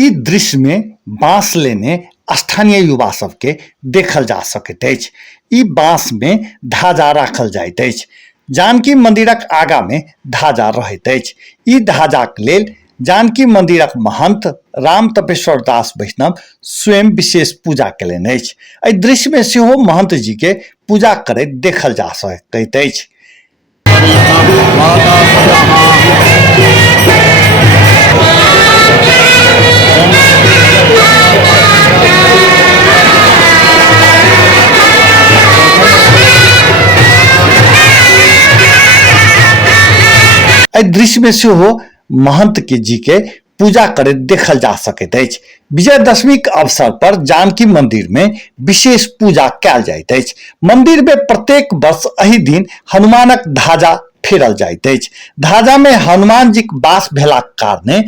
ई दृश्य में बांस लेने स्थानीय युवा सबके देखल जा सकैत अछि। ई बांस में ध्वजा राखल जाइत अछि। जानकी मंदिरक आगा में ध्वजा रहैत अछि। ई ध्वजाक लेल जानकी मंदिरक महंत राम तपेश्वर दास वैष्णव स्वयं विशेष पूजा कयलनि अछि। एहि दृश्य में सेहो महंत जी के पूजा करैत देखल जा सकैत अछि। एहि दृश्य में सेहो महंत के जी के पूजा करैत देखल जा सकैत अछि। विजयदशमी के अवसर पर जानकी मंदिर में विशेष पूजा कयल जाइत अछि। मंदिर में प्रत्येक वर्ष एहि दिन हनुमानक ध्वजा फेरल जाइत अछि। ध्वजा में हनुमान जी के वास भेलाक कारणे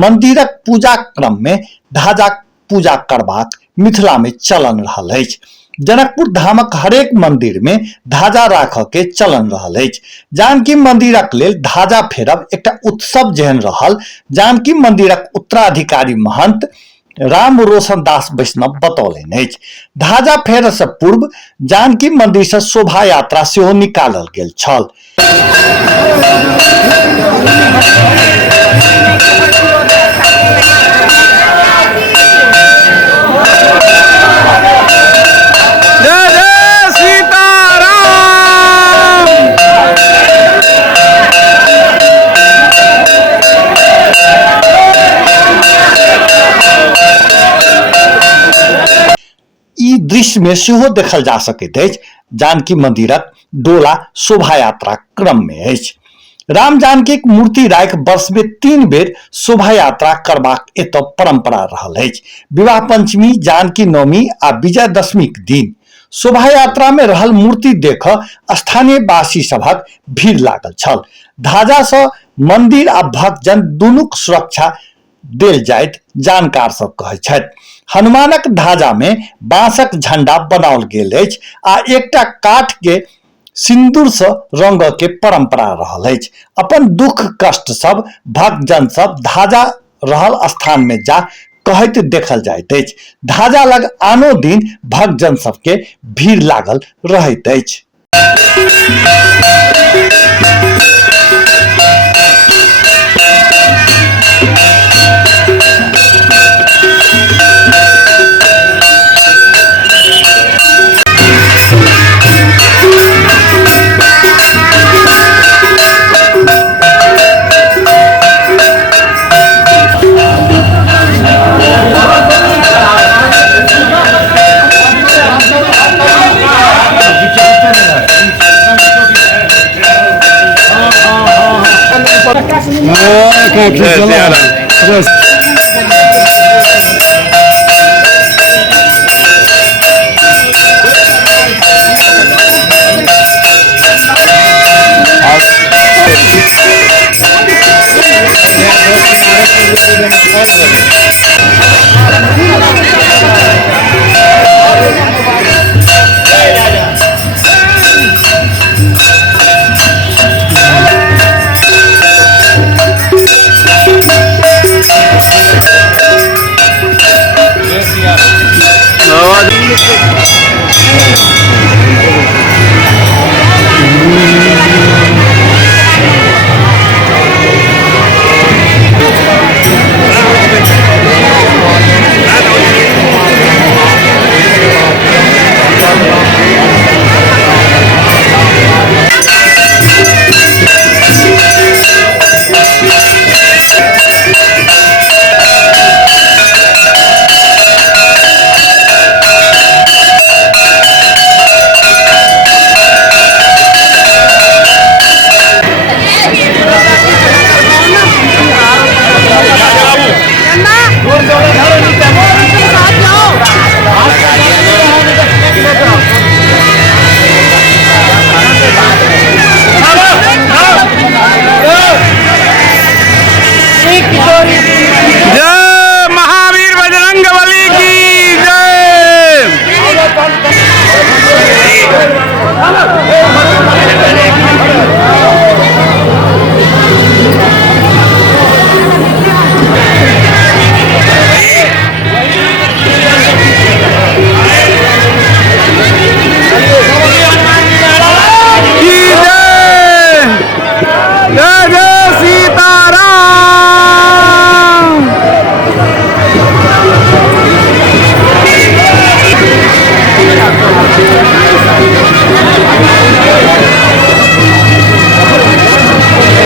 मंदिरक पूजा क्रम में ध्वजाक पूजा करबाक मिथिला में चलन रहल अछि। जनकपुर धामक हरेक मंदिर में ध्वजा राखऽ के चलन रहल अछि। जानकी मंदिरक लेल ध्वजा फेरब एकटा उत्सव जेहन रहल। जानकी मंदिरक उत्तराधिकारी महंत राम रोशन दास वैष्णव बतौलनि अछि। ध्वजा फेरऽ से पूर्व जानकी मंदिर से शोभा यात्रा सेहो निकालल गेल छल। ई दृश्य में सेहो देखल जा सकैत अछि। जानकी मंदिरक डोला शोभा यात्रा क्रम में अछि। राम जानकी के मूर्ति राखि वर्ष में 3 बेर शोभा यात्रा करबाक एतऽ परंपरा रहल अछि। विवाह पंचमी, जानकी नवमी आ विजयदशमी के दिन शोभा यात्रा में रहल मूर्ति देखऽ स्थानीय वासी सभक भीड़ लागल छल। ध्वजा से मंदिर आ भक्तजन दुनूक सुरक्षा देल जाइत जानकार सब कहै छथि। हनुमानक ध्वजा में बांसक झंडा बनाओल गेल अछि आ एकटा काठ के सिंदूर से रंग के परंपरा रहल अछि। अपन दुख कष्ट सब भक्तजन सब ध्वजा रहल स्थान में जा कहैत देखल जाइत अछि। ध्वजा लग आनो दिन भक्तजन सबके भीड़ लागल रहैत अछि।